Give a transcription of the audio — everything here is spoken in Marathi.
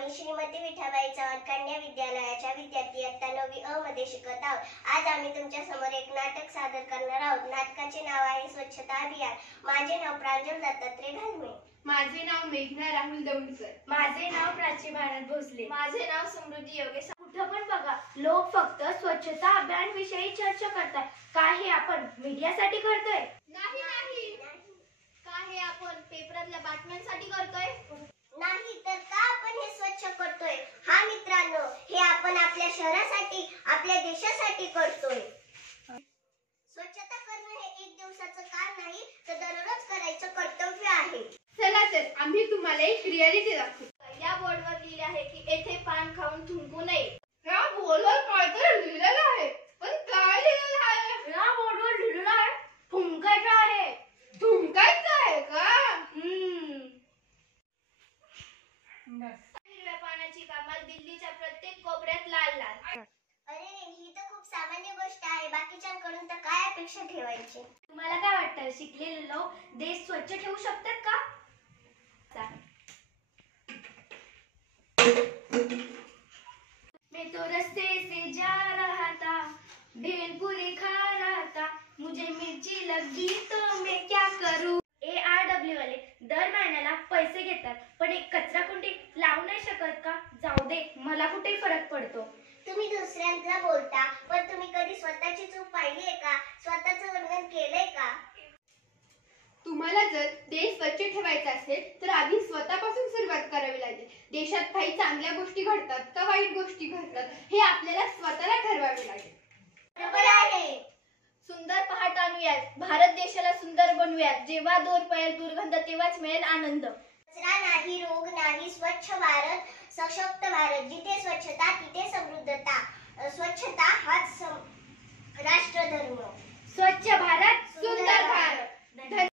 आम्ही श्रीमती विठाबाई चव्हाण कन्या विद्यालयाच्या विद्यार्थी इयत्ता 9वी अ मध्ये शिकत आहोत। आज आम्ही तुमच्या समोर एक नाटक सादर करणार आहोत। नाटकाचे नाव आहे स्वच्छता अभियान। माझे नाव प्रांजल दत्तात्रय घालमे। माझे नाव मेघना राहुल दौंडकर। माझे नाव प्राची भारत भोसले। माझे नाव समृद्धी योगेश। कुठं पण बघा लोक फक्त स्वच्छता अभियान विषयी चर्चा करतात। काय हे आपण मीडियासाठी करतोय? नाही नाही। काय हे आपण पेपरातल्या बातम्यांसाठी करतोय? नाही तर का आपण हे स्वच्छ करतोय? हा मित्रांनो, हे आपण आपल्या शहरासाठी, आपल्या देशासाठी करतोय। स्वच्छता करणं हे एक दिवसाचं काम नाही, तर दररोज करायचं कर्तव्य आहे। चला तर आम्ही तुम्हाला एक रियालिटी दाखवू। या बोर्डवर लिहिले आहे की येथे पान खाऊन थुंकू नये। या बोर्डवर काय तर लिहिलेलं आहे, पण काय लिहिलेलं आहे? या बोर्डवर लिहिलेलं आहे थुंकायचं आहे। थुंकायचं आहे का? हिरव्या पानाची कमाल दिल्लीच्या प्रत्येक कोपऱ्यात लाल लाल। अरे, ही तर खूप सामान्य गोष्ट आहे। बाकीच्यांकडून तर काय अपेक्षा ठेवायची? तुम्हाला काय वाटतं, शिकलेले लोक देश स्वच्छ ठेवू शकतात का? मैं तो रास्ते से जा रहा था, भेलपुरी खा रहा था, मुझे मिर्ची लगी तो मैं क्या करूं। ARW वाले दर महिन्याला पैसे घेतात, पण एक कचरा कुंडी लावू नाही शकत का? जाऊ दे, मला कुठे फरक पडतो। तुम्ही दुसऱ्यांना बोलता, पण तुम्ही कधी स्वतःची चूक पाहिली आहे का? स्वतःचं वर्णन केलंय का? तुम्हाला जर देश स्वच्छ ठेवायचा असेल तर आधी स्वतःपासून सुरुवात करावी लागेल। देशात काही चांगल्या गोष्टी घडतात का वाईट गोष्टी घडतात हे आपल्याला स्वतःला ठरवावे लागेल। बरोबर आहे। सुंदर पहाट आणूयात, भारत देशाला सुंदर बनवूयात। जेव्हा दूर पडेल दुर्गंध तेव्हाच मिळेल आनंद। कचरा नाही, रोग नाही, स्वच्छ भारत, सशक्त भारत। जिथे स्वच्छता तिथे समृद्धता। स्वच्छ